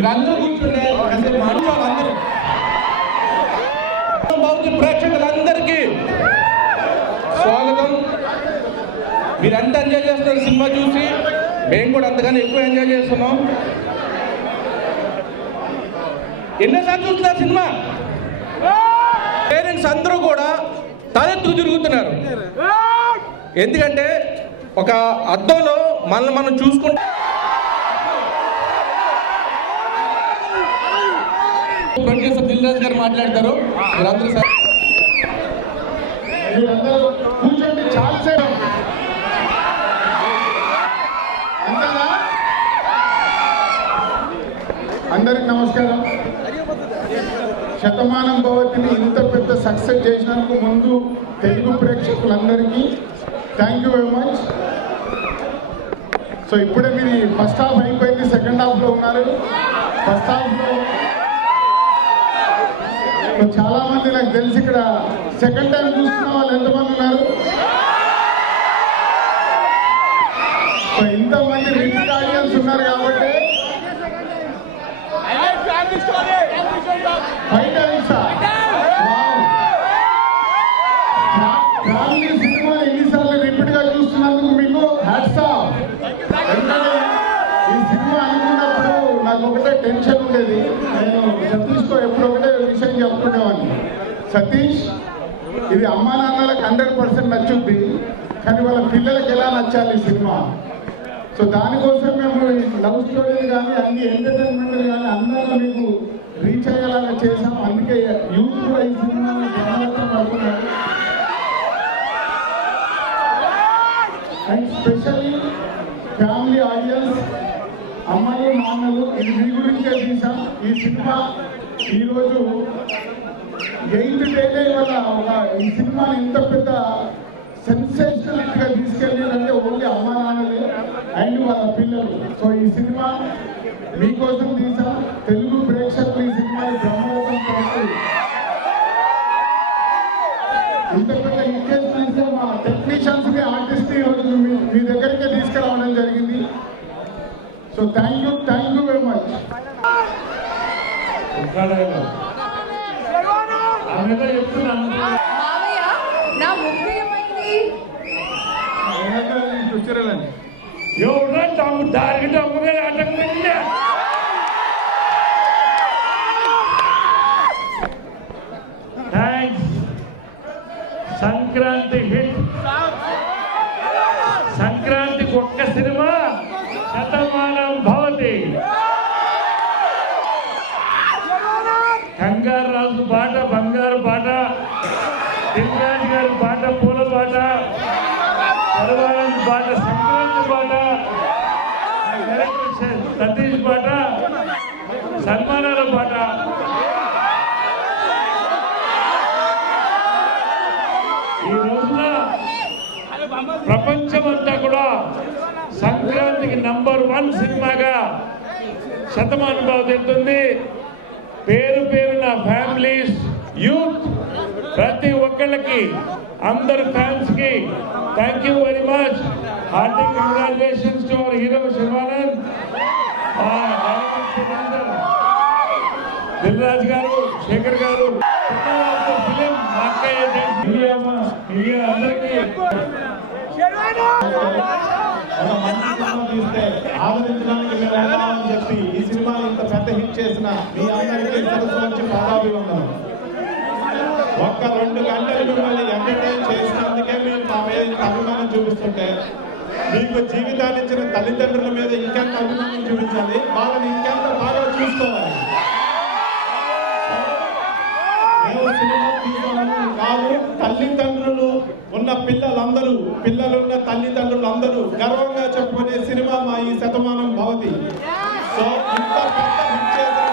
మీరందరూ కూర్చుంటే అందరూ ప్రేక్షకులందరికీ స్వాగతం. మీరు ఎంత ఎంజాయ్ చేస్తున్నారు సినిమా చూసి, మేము కూడా అంతగానే ఎక్కువ ఎంజాయ్ చేస్తున్నాం. ఎన్నోసార్లు చూస్తున్నారు సినిమా? పేరెంట్స్ అందరూ కూడా తలెత్తుకు తిరుగుతున్నారు. ఎందుకంటే ఒక అద్దంలో మనల్ని మనం చూసుకుంటే ప్రొడ్యూసర్ దిల్ రాజు గారు మాట్లాడతారు. మీరందరూ కూర్చోండి. చాలాసేపు అంతేనా? అందరికి నమస్కారం. శతమానం భవతిని ఇంత పెద్ద సక్సెస్ చేసినందుకు ముందు తెలుగు ప్రేక్షకులందరికీ thank you very much. So ఇప్పుడే మీరు ఫస్ట్ హాఫ్ అయిపోయింది, సెకండ్ హాఫ్లో ఉన్నారు. ఫస్ట్ హాఫ్లో చాలా మంది నాకు తెలిసి ఇక్కడ సెకండ్ టైం చూస్తున్న వాళ్ళు ఎంతమంది ఉన్నారు? సో ఇంతమంది రిపీట్ ఆడియన్స్ ఉన్నారు కాబట్టి ఫ్యామిలీ సినిమా ఎన్నిసార్లు రిపీట్ గా చూస్తున్నందుకు మీకు హ్యాట్స్ ఆఫ్. ఎందుకంటే ఈ సినిమా అనుకున్నప్పుడు నాకు ఒకటే టెన్షన్ ఉండేది. నేను సతీష్తో ఎప్పుడు ఒకటే విషయం చెప్పుకునేవాడిని, సతీష్ ఇది అమ్మా నాన్నలకు 100% నచ్చుద్ది, కానీ వాళ్ళ పిల్లలకి ఎలా నచ్చాలి ఈ సినిమా. సో దానికోసం మేము లవ్ స్టోరీలు కానీ అన్ని ఎంటర్టైన్మెంట్ కానీ అందరూ మీకు రీచ్ అయ్యేలాగా చేసాం. అందుకే యూత్ కూడా ఈ సినిమాని జాగ్రత్త పడుతున్నారు. అండ్ స్పెషల్లీ ఫ్యామిలీ ఆడియన్స్, అమ్మాయి నాన్నలు, ఇది మీ గురించే తీసాం. ఈ సినిమా ఈరోజు 8th డే వల్ల ఈ సినిమాని ఇంత పెద్ద సెన్సేషనల్ గా తీసుకెళ్ళారంటే ఓన్లీ అమ్మా నాన్నలే అండ్ వాళ్ళ పిల్లలు. సో ఈ సినిమా మీకోసం తీసాం. తెలుగు ప్రేక్షకులు ఈ సినిమా బ్రహ్మరథం చేసి ఇంత పెద్ద ఎంగేజ్మెంట్ మా టెక్నీషియన్స్ ని ఆర్టిస్ట్ ఈరోజు మీ దగ్గరికే తీసుకురావడం జరిగింది. So thank you very much. Sankranti hit. సంక్రాంతికి ఒక్క సినిమా శతమానం భవతి. కంగారు రాజు పాట బంగారు పాట, దిల్ రాజు గారి పాట పూల పాట, పరవానంద్ పాట సంక్రాంతి పాట, సతీష్ పాట సన్మానాల పాట. ఈ రోజున ప్రపంచమంతా కూడా సంక్రాంతికి నంబర్ 1 సినిమాగా శతమానం భవతి వెళ్తుంది. పేరు పేరున ఫ్యామిలీస్, యూత్, ప్రతి ఒక్కళ్ళకి, అందరు ఫ్యాన్స్ కి thank you very much. Hardik congratulations to our hero Sharwanand, Dil Raju గారు, శేఖర్ గారు, ఫిలిం అందరికీ తీస్తే ఆదరించడానికి అని చెప్పి ఈ సినిమా ఇంత పెద్ద హిట్ చేసిన మీ అందరికీ సరస్సు పాదాభివందనం. ఒక్క 2 గంటలు మిమ్మల్ని ఎంటర్టైన్ చేసినందుకే మీరు మా మీద ఇంత అభిమానం చూపిస్తుంటే, మీకు జీవితాన్ని ఇచ్చిన తల్లిదండ్రుల మీద ఇంకెంత అభిమానం చూపించాలి, వాళ్ళని ఇంకెంత బాగా చూసుకోవాలి. సినిమా తీసుకోవడం కాదు, తల్లిదండ్రులు ఉన్న పిల్లలున్న తల్లిదండ్రులందరూ గర్వంగా చెప్పుకునే సినిమా మా ఈ శతమానం భవతి. సో ఇంత పెద్ద హిట్ చేసిన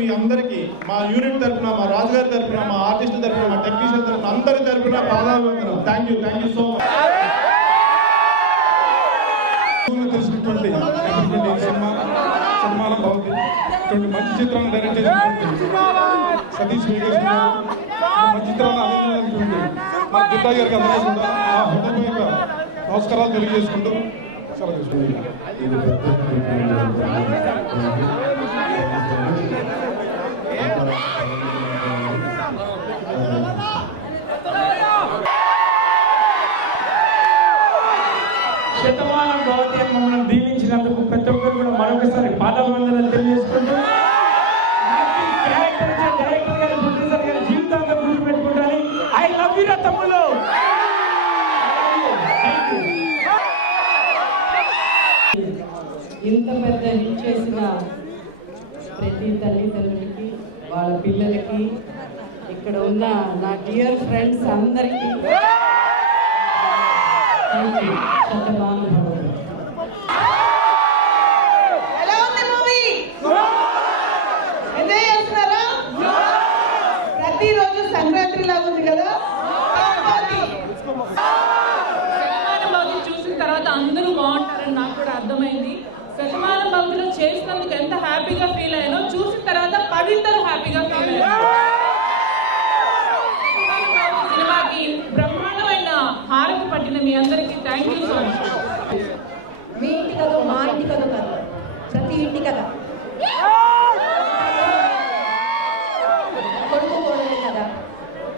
మీ అందరికీ మా యూనిట్ తరఫున, మా రాజుగారి తరఫున, మా ఆర్టిస్టుల తరఫున, మా టెక్నీషియన్ తరఫున, అందరి తరఫున పాదాభివందనం. Thank you so much. తెలిసినటువంటి సినిమా శతమానం భవతి ఇటువంటి మంచి చిత్రాన్ని డైరెక్ట్ చేసినటువంటి సతీష్ మంచి చిత్రాన్ని అందించినటువంటి మా దుర్గా గారికి అందరూ కూడా మా హృదయపూర్వక నమస్కారాలు తెలియజేసుకుంటూ శతమానం భవతి అని మమ్మల్ని దీవించినందుకు ప్రతి ఒక్కరు కూడా మరొకసారి పాదాభివందనాలు తెలియజేసుకుంటూ క్యారెక్టర్ ఇచ్చే డైరెక్టర్ గారి ప్రొడ్యూసర్ గారి జీవితాంతం గుర్తుపెట్టుకుంటాను. ఐ లవ్ యు తమ్ముళ్ళు. ఇంత పెద్ద హిట్ చేసిన ప్రతి తల్లిదండ్రులకి వాళ్ళ పిల్లలకి ఇక్కడ ఉన్న నా డియర్ ఫ్రెండ్స్ అందరికీ శతమానం భవతి. ఎలా ఉంది మూవీ? ఎంజాయ్ చేస్తున్నారా? ప్రతిరోజు సంక్రాంతి లాగా ఉంది కదా. శతమానం భవతి చూసిన తర్వాత అందరూ బాగుంటారని నాకు కూడా అర్థమైంది. శతమానం భవతిలో చేసినందుకు ఎంత హ్యాపీగా ఫీల్ అయ్యానో చూసిన తర్వాత 10 హ్యాపీగా ఫీల్ అయ్యాను. సినిమాకి బ్రహ్మాండమైన హారతి పట్టిన మీ అందరికీ థ్యాంక్ యూ సో మచ్. మీ ఇంటి కథ మా ఇంటి కథ కాదు, ప్రతి ఇంటి కథ. కొడుకు కోడలి కథ,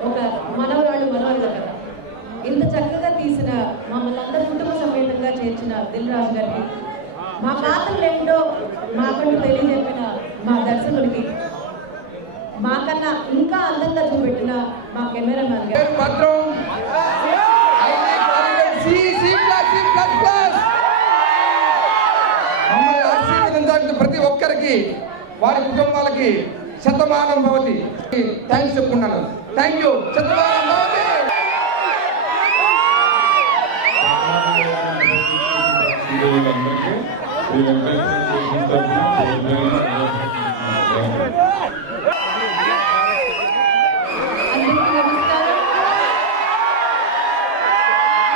ఒక మనవరాడు మనవరుల కథ. ఇంత చక్కగా తీసిన మమ్మల్ని అందరూ కుటుంబ సమేతంగా చేర్చిన దిల్ రాజు గారికి, మా పాత్రలు ఏంటో మాకంటూ తెలియజెప్పిన మా దర్శకుడికి, మాకన్నా ఇంకా అందంగా చూపెట్టిన మా కెమెరామ్యాన్ గారు, మమ్మల్ని ఆశీర్వదించాల్సిన ప్రతి ఒక్కరికి, వారి కుటుంబాలకి శతమానం భవతి థ్యాంక్స్ చెప్పుకున్నాను. Thank you. శతమానం భవతి. అందరికీ నమస్కారం.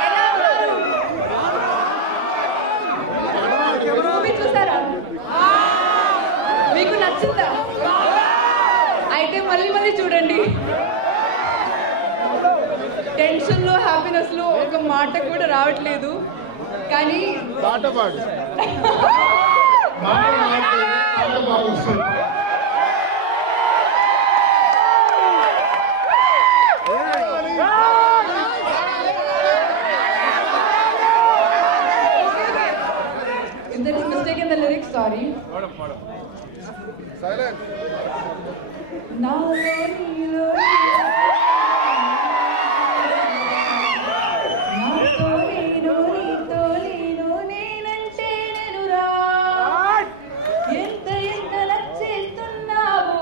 ఎలా ఉన్నారు? మూవీ చూసారా? మీకు నచ్చిందా? అయితే మళ్ళీ చూడండి. టెన్షన్లో హ్యాపీనెస్లో ఒక మాట కూడా రావట్లేదు, కానీ పాట పాడు. మాట బాగా వస్తుంది. if there is mistake in the lyrics, sorry. నాలో నీలో నాతో నేను నీతో నేను నేనంటే నేనురా, ఎంత నచ్చేస్తున్నావో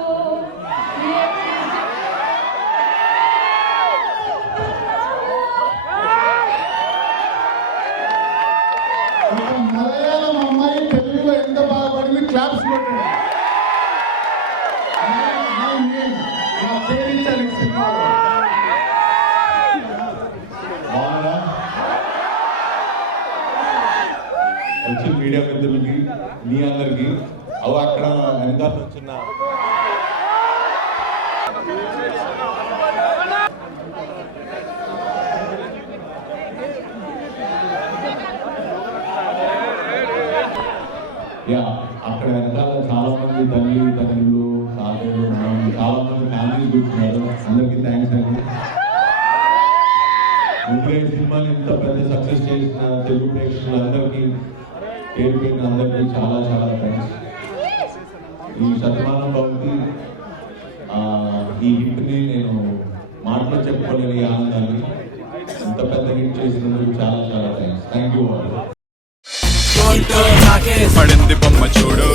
మలయాళం అమ్మాయి తెలుగులో ఎంత బాగుపడింది. క్లాప్స్ కొట్టండి. నా పేరించాలి సినిమాలో. వచ్చి మీడియా మిత్రులకి, మీ అందరికి, అవి అక్కడ వెనకాల వచ్చిన అక్కడ వెనకాల చాలా మంది తల్లిదండ్రులు, తాతలు, నాన్నలు, చాలా మంది ఫ్యామిలీస్ కూర్చున్నారు. అందరికీ థ్యాంక్స్ అండి. ముందుగా ఈ సినిమాని ఇంత పెద్ద సక్సెస్ చేసిన తెలుగు ప్రేక్షకులందరికీ, పేరు పేరున అందరికీ చాలా థ్యాంక్స్. ఈ శతమానం భవతి ఈ హిట్ని నేను మాటలో చెప్పుకోలేని ఈ ఆనందాన్ని, ఇంత పెద్ద హిట్ చేసినందుకు చాలా థ్యాంక్స్. Thank you. పడింది బొమ్మ చూడు.